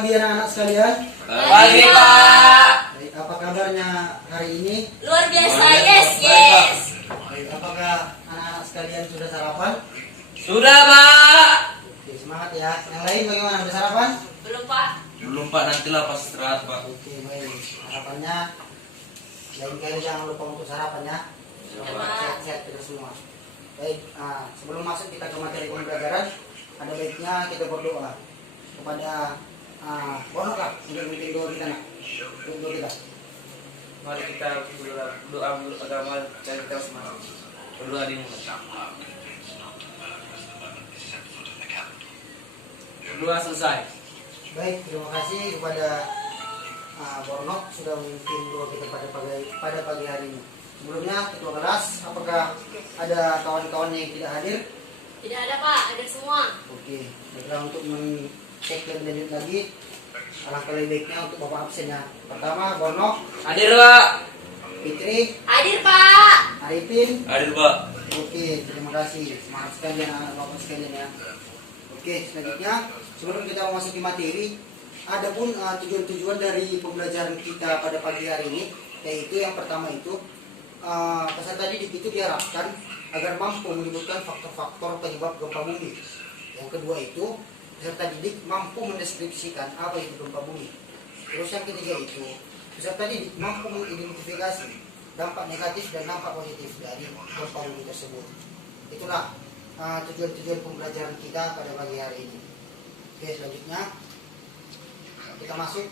pagi anak-anak sekalian. Pagi, Pak. Baik, apa kabarnya hari ini? Luar biasa, yes. Baik, apakah anak-anak sekalian sudah sarapan? Sudah, Pak. Oke, semangat ya. Yang lain bagaimana? Sudah sarapan? Belum, Pak. Belum, Pak. Nantilah pas istirahat, Pak. Oke, baik. Sarapannya lain kali jangan lupa untuk sarapannya. Sehat-sehat kita semua. Baik, sebelum masuk kita ke materi pembelajaran, ada baiknya kita berdoa kepada Bonoklah untuk memimpin doa kita nak. Doa kita. Mari kita berdoa menurut agama cari kita masing-masing. Berdoa di mulut. Berdoa selesai. Baik, terima kasih kepada Bornok sudah memimpin doa kita pada pagi hari ini. Sebelumnya, ketua kelas, apakah ada kawan-kawan yang tidak hadir? Tidak ada, Pak. Ada semua. Oke, baiklah untuk cek dan lanjut lagi. Alangkah lebih baiknya untuk bapak absennya. Pertama, Bornok, Hadir, Pak. Fitri, Hadir, Pak. Arifin. Hadir, Pak. Oke, terima kasih. Semangat sekali anak-anak bapak sekalian ya. Oke, selanjutnya sebelum kita memasuki materi, ada pun tujuan-tujuan dari pembelajaran kita pada pagi hari ini, yaitu yang pertama itu peserta didik itu diharapkan agar mampu menyebutkan faktor-faktor penyebab gempa bumi. Yang kedua itu peserta didik mampu mendeskripsikan apa itu gempa bumi. Terus yang ketiga itu peserta didik mampu mengidentifikasi dampak negatif dan dampak positif dari gempa bumi tersebut. Itulah tujuan-tujuan pembelajaran kita pada pagi hari ini. Oke, selanjutnya kita masuk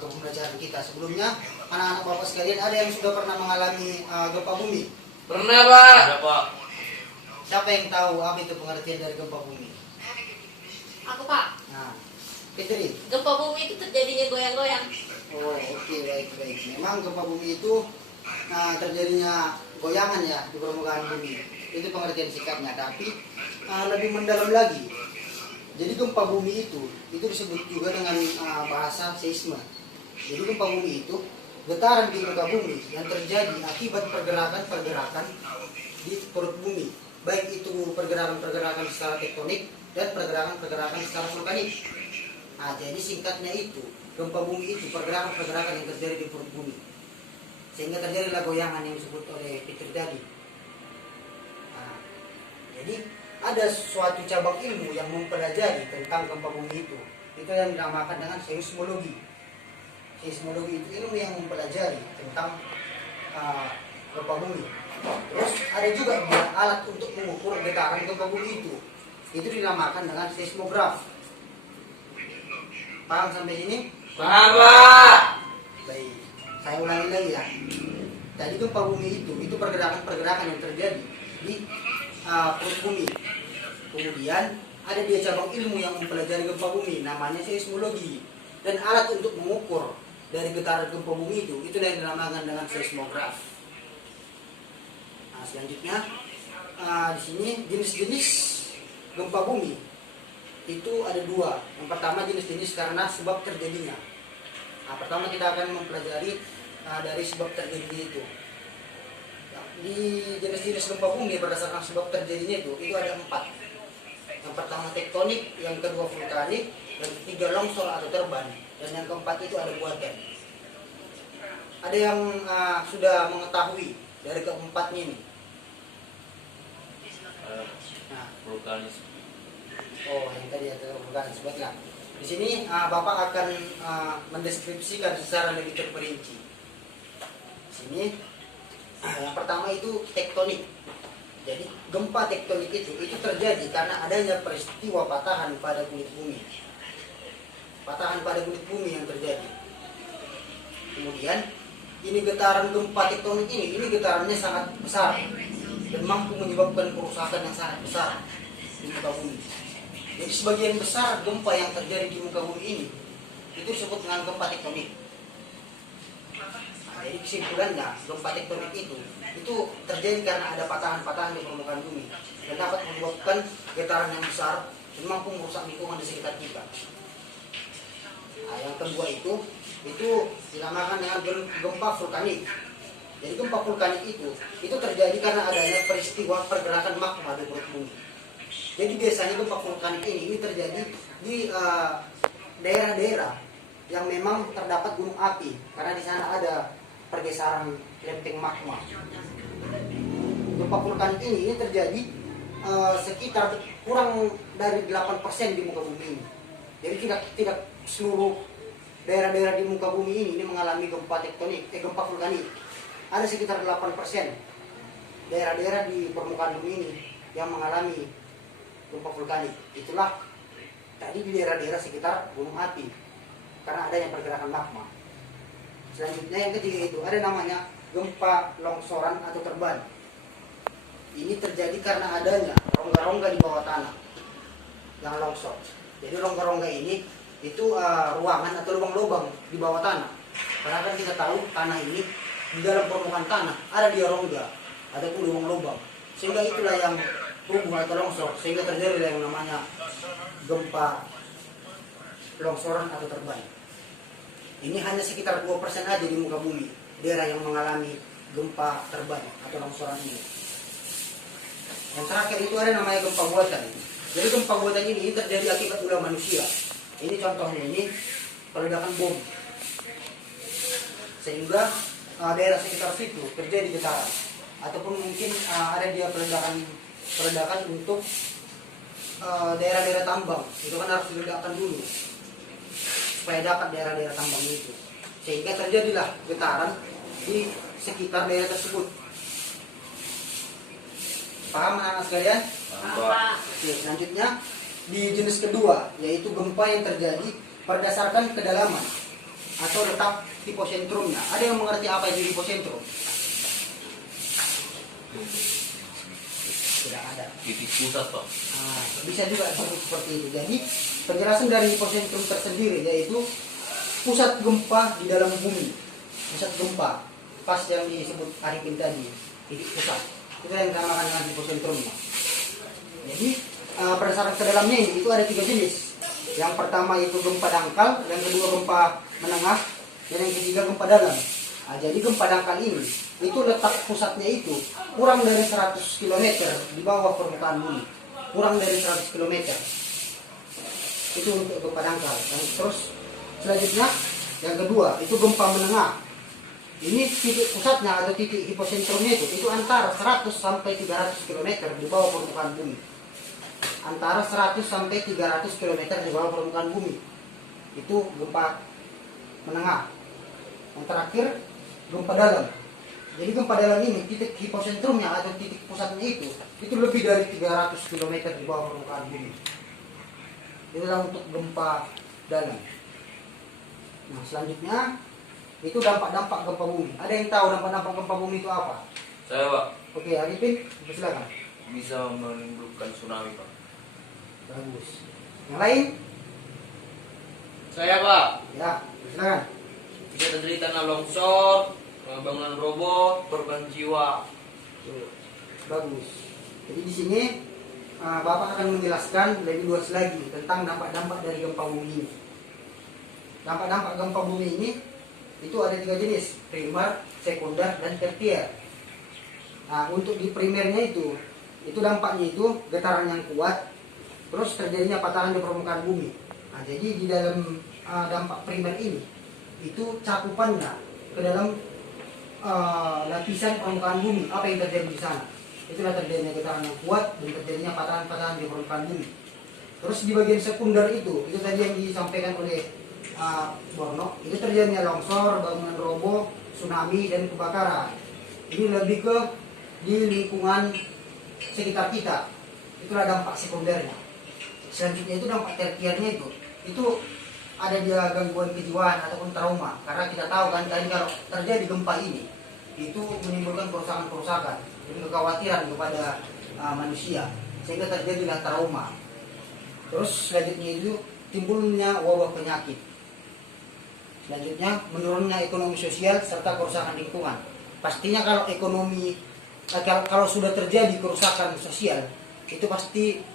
ke pembelajaran kita. Sebelumnya, anak-anak bapak sekalian, ada yang sudah pernah mengalami gempa bumi? Pernah, Pak. Ada, Pak. Siapa yang tahu apa itu pengertian dari gempa bumi? Aku, Pak. Nah, Fitri. Gempa bumi itu terjadinya goyang-goyang. Oh, oke, baik. Memang gempa bumi itu terjadinya goyangan ya di permukaan bumi. Itu pengertian singkatnya, tapi lebih mendalam lagi. Jadi gempa bumi itu disebut juga dengan bahasa seisme. Jadi gempa bumi itu getaran di muka bumi yang terjadi akibat pergerakan-pergerakan di perut bumi. Baik itu pergerakan-pergerakan secara tektonik dan pergerakan-pergerakan secara vulkanik. Nah, jadi singkatnya itu gempa bumi itu pergerakan-pergerakan yang terjadi di perut bumi. Sehingga terjadilah goyangan yang disebut oleh Fitri tadi. Nah, jadi ada suatu cabang ilmu yang mempelajari tentang gempa bumi itu. Itu yang dinamakan dengan seismologi. Seismologi itu ilmu yang mempelajari tentang gempa bumi. Terus ada juga alat untuk mengukur getaran gempa bumi itu. Itu dinamakan dengan seismograf. Paham sampai sini? Paham, Pak. Baik, saya ulangi lagi ya. Jadi gempa bumi itu pergerakan-pergerakan yang terjadi di perut bumi. Kemudian ada dia cabang ilmu yang mempelajari gempa bumi, namanya seismologi. Dan alat untuk mengukur dari getaran gempa bumi itu yang dinamakan dengan seismograf. Nah, selanjutnya di sini jenis-jenis gempa bumi itu ada dua. Yang pertama jenis-jenis karena sebab terjadinya. Nah, pertama kita akan mempelajari dari sebab terjadinya itu. Di jenis-jenis gempa bumi berdasarkan sebab terjadinya itu ada 4. Yang pertama tektonik, yang kedua vulkanik, yang ketiga longsor atau terban, dan yang keempat itu ada buatan. Ada yang sudah mengetahui dari keempatnya ini? Nah, Vulkanis. oh yang tadi ada vulkanis. Baiklah. Di sini Bapak akan mendeskripsikan secara lebih terperinci. Di sini yang pertama itu tektonik. Jadi gempa tektonik itu terjadi karena adanya peristiwa patahan pada kulit bumi. Patahan pada kulit bumi yang terjadi. Kemudian ini getaran gempa tektonik ini getarannya sangat besar dan mampu menyebabkan kerusakan yang sangat besar di muka bumi. Jadi sebagian besar gempa yang terjadi di muka bumi ini itu disebut dengan gempa tektonik. Jadi kesimpulannya gempa tektonik itu terjadi karena ada patahan-patahan di permukaan bumi dan dapat menyebabkan getaran yang besar dan mampu merusak lingkungan di sekitar kita. Nah, yang kedua itu dinamakan dengan gempa vulkanik. Jadi gempa vulkanik itu terjadi karena adanya peristiwa pergerakan magma di perut bumi. Jadi biasanya gempa vulkanik ini terjadi di daerah-daerah yang memang terdapat gunung api karena di sana ada pergeseran lempeng magma. Gempa vulkanik ini terjadi sekitar kurang dari 8% di muka bumi ini. Jadi tidak seluruh daerah-daerah di muka bumi ini mengalami gempa gempa vulkanik. Ada sekitar 8% daerah-daerah di permukaan bumi ini yang mengalami gempa vulkanik. Itulah tadi di daerah-daerah sekitar gunung api karena adanya pergerakan magma. Selanjutnya yang ketiga itu ada namanya gempa longsoran atau terban. Ini terjadi karena adanya rongga-rongga di bawah tanah yang longsor. Jadi rongga-rongga ini itu ruangan atau lubang-lubang di bawah tanah. Karena kan kita tahu tanah ini di dalam permukaan tanah ada dia rongga ataupun lubang-lubang. Sehingga itulah yang rubuh atau longsor, sehingga terjadi yang namanya gempa longsoran atau terban. Ini hanya sekitar 2% aja di muka bumi daerah yang mengalami gempa terban atau longsoran ini. Yang terakhir itu ada namanya gempa buatan. Jadi gempa buatan ini terjadi akibat ulah manusia. Ini contohnya ini peledakan bom. Sehingga daerah sekitar situ terjadi getaran. Ataupun mungkin ada dia peledakan untuk daerah-daerah tambang. Itu kan harus diledakkan dulu supaya dapat daerah-daerah tambang itu. Sehingga terjadilah getaran di sekitar daerah tersebut. Paham anak-anak sekalian? Pak. Oke, selanjutnya di jenis kedua yaitu gempa yang terjadi berdasarkan kedalaman atau letak hiposentrumnya. Ada yang mengerti apa itu hipocentrum? Tidak ada. Titik pusat, Pak. Bisa juga disebut seperti itu. Jadi penjelasan dari hipocentrum tersendiri yaitu pusat gempa di dalam bumi. Pusat gempa pas yang disebut Arifin tadi, titik pusat. Itu yang dinamakan dengan hiposentrumnya. Jadi berdasarkan ke dalamnya ini itu ada 3 jenis. Yang pertama itu gempa dangkal, yang kedua gempa menengah, dan yang ketiga gempa dalam. Jadi gempa dangkal ini itu letak pusatnya itu kurang dari 100 km di bawah permukaan bumi. Kurang dari 100 km. Itu untuk gempa dangkal. Dan terus selanjutnya yang kedua itu gempa menengah. Ini titik pusatnya atau titik hiposentrumnya itu antara 100 sampai 300 km di bawah permukaan bumi. Antara 100 sampai 300 km di bawah permukaan bumi. Itu gempa menengah. Yang terakhir gempa dalam. Jadi gempa dalam ini titik hiposentrumnya atau titik pusatnya itu lebih dari 300 km di bawah permukaan bumi. Itulah untuk gempa dalam. Nah, selanjutnya itu dampak-dampak gempa bumi. Ada yang tahu dampak-dampak gempa bumi itu apa? Saya, Pak. Oke, Arifin, silakan. Bisa menimbulkan tsunami, Pak. Bagus. Yang lain? Saya, Pak. Ya, silakan. Bisa terjadi tanah longsor, bangunan roboh, korban jiwa. Tuh, bagus. Jadi di sini Bapak akan menjelaskan lebih luas lagi tentang dampak-dampak dari gempa bumi ini. Dampak-dampak gempa bumi ini itu ada 3 jenis, primer, sekunder, dan tersier. Nah, untuk di primernya itu dampaknya itu getaran yang kuat, terus terjadinya patahan di permukaan bumi. Nah, jadi di dalam dampak primer ini itu cakupannya ke dalam lapisan permukaan bumi. Apa yang terjadi di sana? Itulah terjadinya getaran yang kuat dan terjadinya patahan-patahan di permukaan bumi. Terus di bagian sekunder itu tadi yang disampaikan oleh Borno, itu terjadinya longsor, bangunan roboh, tsunami, dan kebakaran. Ini lebih ke di lingkungan sekitar kita. Itulah dampak sekundernya. Selanjutnya itu dampak tertiernya itu ada dia gangguan kejiwaan ataupun trauma. Karena kita tahu kan tadi kalau terjadi gempa ini itu menimbulkan kerusakan-kerusakan dan kekhawatiran kepada manusia, sehingga terjadilah trauma. Terus selanjutnya itu timbulnya wabah penyakit. Selanjutnya menurunnya ekonomi sosial serta kerusakan lingkungan. Pastinya kalau ekonomi kalau sudah terjadi kerusakan sosial itu pasti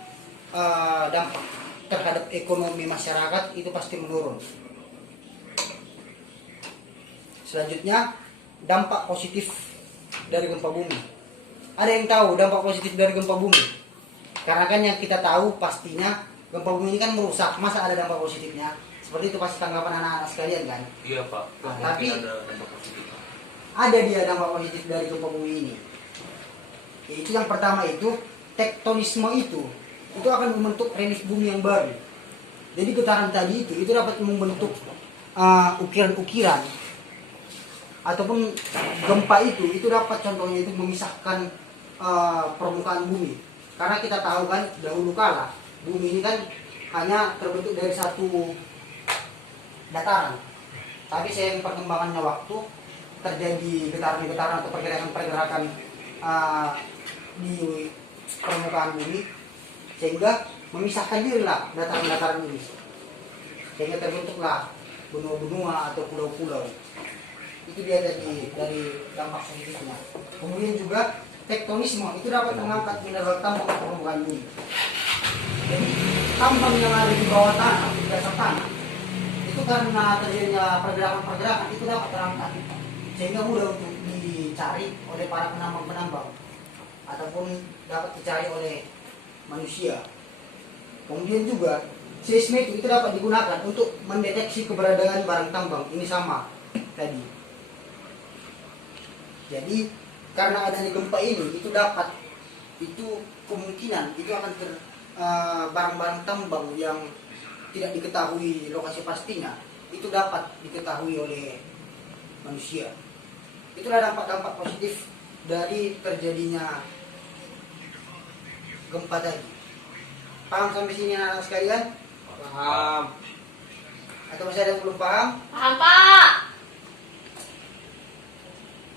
dampak terhadap ekonomi masyarakat itu pasti menurun. Selanjutnya dampak positif dari gempa bumi. Ada yang tahu dampak positif dari gempa bumi? Karena kan yang kita tahu pastinya gempa bumi ini kan merusak. Masa ada dampak positifnya? Seperti itu pasti tanggapan anak-anak sekalian kan. Iya Pak. Nah, Mungkin tapi ada dampak positif. ada dia dampak positif dari gempa bumi ini. Yaitu yang pertama itu tektonisme itu akan membentuk relief bumi yang baru. Jadi getaran tadi itu dapat membentuk ukiran-ukiran ataupun gempa itu dapat contohnya itu memisahkan permukaan bumi. Karena kita tahu kan dahulu kala bumi ini kan hanya terbentuk dari satu dataran. Tapi seiring perkembangannya waktu terjadi getaran-getaran atau pergerakan-pergerakan di permukaan bumi sehingga memisahkan dirilah dataran-dataran ini. Sehingga terbentuklah benua-benua atau pulau-pulau. Itu dia dari dampak positifnya. Kemudian juga tektonisme itu dapat mengangkat mineral tambang ke permukaan bumi. Jadi tambang yang ada di bawah tanah, di dasar tanah, itu karena terjadinya pergerakan-pergerakan itu dapat terangkat, sehingga mudah untuk dicari oleh para penambang-penambang ataupun dapat dicari oleh manusia. Kemudian juga seismik itu dapat digunakan untuk mendeteksi keberadaan barang tambang. Ini sama tadi. Jadi karena adanya gempa ini itu kemungkinan itu akan barang-barang tambang yang tidak diketahui lokasi pastinya itu dapat diketahui oleh manusia. Itulah dampak-dampak positif dari terjadinya gempa tadi. Paham sampai sini anak-anak sekalian? Paham. Atau masih ada yang belum paham? Paham, Pak.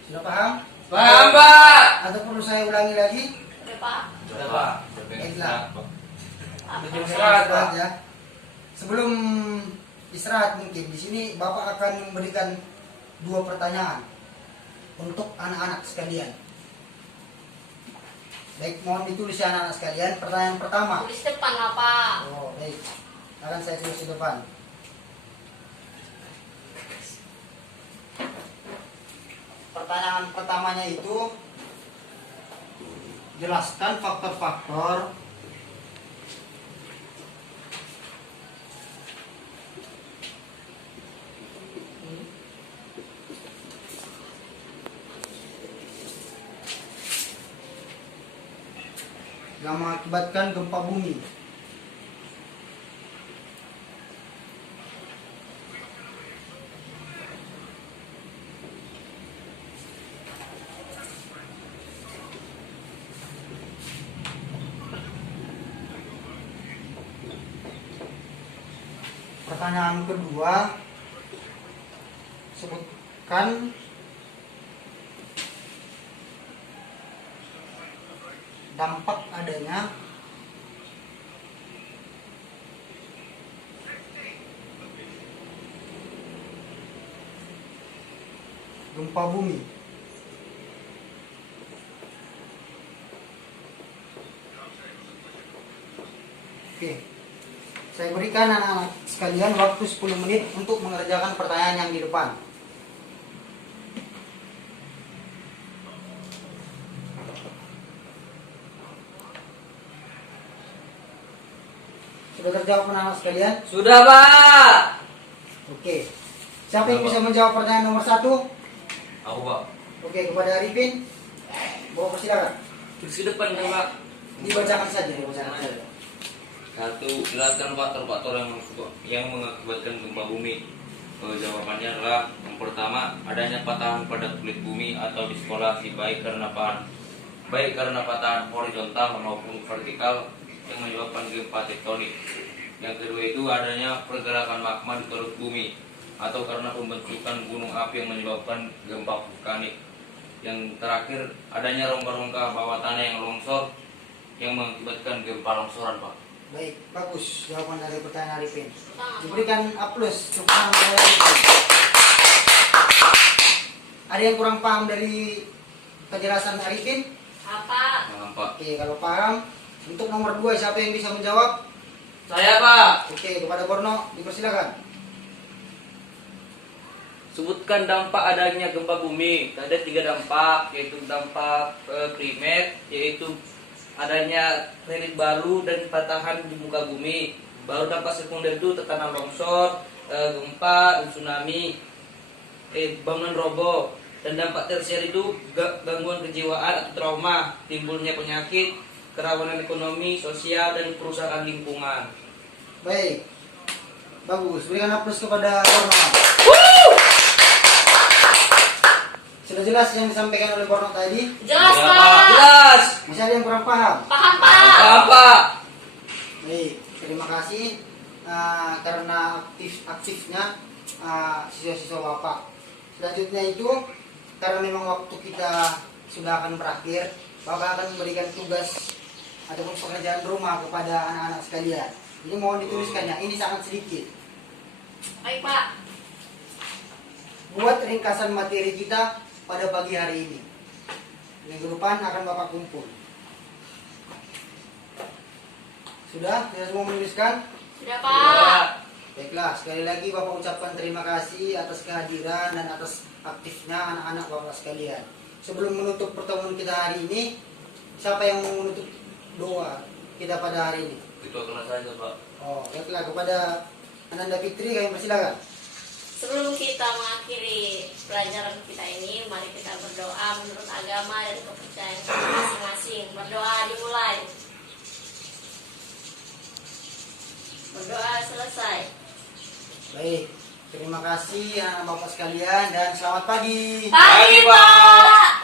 Sudah paham? Paham Pak. Atau perlu saya ulangi lagi? Udah, Pak. Sudah Pak. Baiklah. Tujuh Apa? istirahat, Pak. Istirahat ya. Sebelum istirahat mungkin di sini Bapak akan memberikan 2 pertanyaan untuk anak-anak sekalian. Baik, mohon ditulis ya anak-anak sekalian. Pertanyaan pertama. Tulis depan lah, Pak. Oh, baik. Akan saya tulis di depan. Pertanyaan pertamanya itu jelaskan faktor-faktor yang mengakibatkan gempa bumi. Pertanyaan kedua, sebutkan dampak adanya gempa bumi. Oke. Saya berikan anak-anak sekalian waktu 10 menit untuk mengerjakan pertanyaan yang di depan. Sudah terjawab anak-anak sekalian? Sudah Pak. Oke. Siapa yang bisa menjawab pertanyaan nomor 1? Aku Pak. Oke, kepada Arifin. Bawa persilakan. Tulis ke depan kan Pak. Dibacakan saja, dibacakan saja. 1. Jelaskan faktor-faktor yang mengakibatkan gempa bumi. Jawabannya adalah yang pertama, adanya patahan pada kulit bumi atau diskolasi baik karena patahan horizontal maupun vertikal yang menyebabkan gempa tektonik. Yang kedua itu adanya pergerakan magma di perut bumi atau karena pembentukan gunung api yang menyebabkan gempa vulkanik. Yang terakhir adanya rongga-rongga bawah tanah yang longsor yang mengakibatkan gempa longsoran Pak. Baik, bagus jawaban dari pertanyaan Arifin. Paham, Pak. Diberikan aplaus untuk pertanyaan Arifin. Ada yang kurang paham dari penjelasan Arifin? Apa? Paham Pak. Oke, kalau paham, untuk nomor 2 siapa yang bisa menjawab? Saya Pak. Oke, kepada Borno dipersilakan. Sebutkan dampak adanya gempa bumi. Ada 3 dampak, yaitu dampak primer, yaitu adanya relief baru dan patahan di muka bumi. Baru dampak sekunder itu tekanan longsor. gempa, tsunami, bangunan roboh, dan dampak tersier itu gangguan kejiwaan atau trauma, timbulnya penyakit, kerawanan ekonomi, sosial, dan kerusakan lingkungan. Baik, bagus. Berikan aplaus kepada Borno. Sudah jelas yang disampaikan oleh Borno tadi? Jelas, Jelas, Pak. Pak. Jelas. Masih ada yang kurang paham? Paham, Pak. Apa? Baik, terima kasih karena aktifnya siswa-siswa Bapak. Selanjutnya itu, karena memang waktu kita sudah akan berakhir, Bapak akan memberikan tugas ataupun pekerjaan rumah kepada anak-anak sekalian. Ini mohon dituliskannya, ini sangat sedikit. Baik, Pak. Buat ringkasan materi kita pada pagi hari ini. Minggu depan akan Bapak kumpul. Sudah? Kita semua menuliskan? Sudah, Pak. Baiklah, sekali lagi Bapak ucapkan terima kasih atas kehadiran dan atas aktifnya anak-anak Bapak sekalian. Sebelum menutup pertemuan kita hari ini, siapa yang mau menutup doa kita pada hari ini? Itu akan saja, Pak. Oh, baiklah, kepada Ananda Fitri kami persilakan. Sebelum kita mengakhiri pelajaran kita ini, mari kita berdoa menurut agama dan kepercayaan kita masing-masing. Berdoa dimulai. Berdoa selesai. Baik, terima kasih anak Bapak sekalian dan selamat pagi. Pagi, Pak.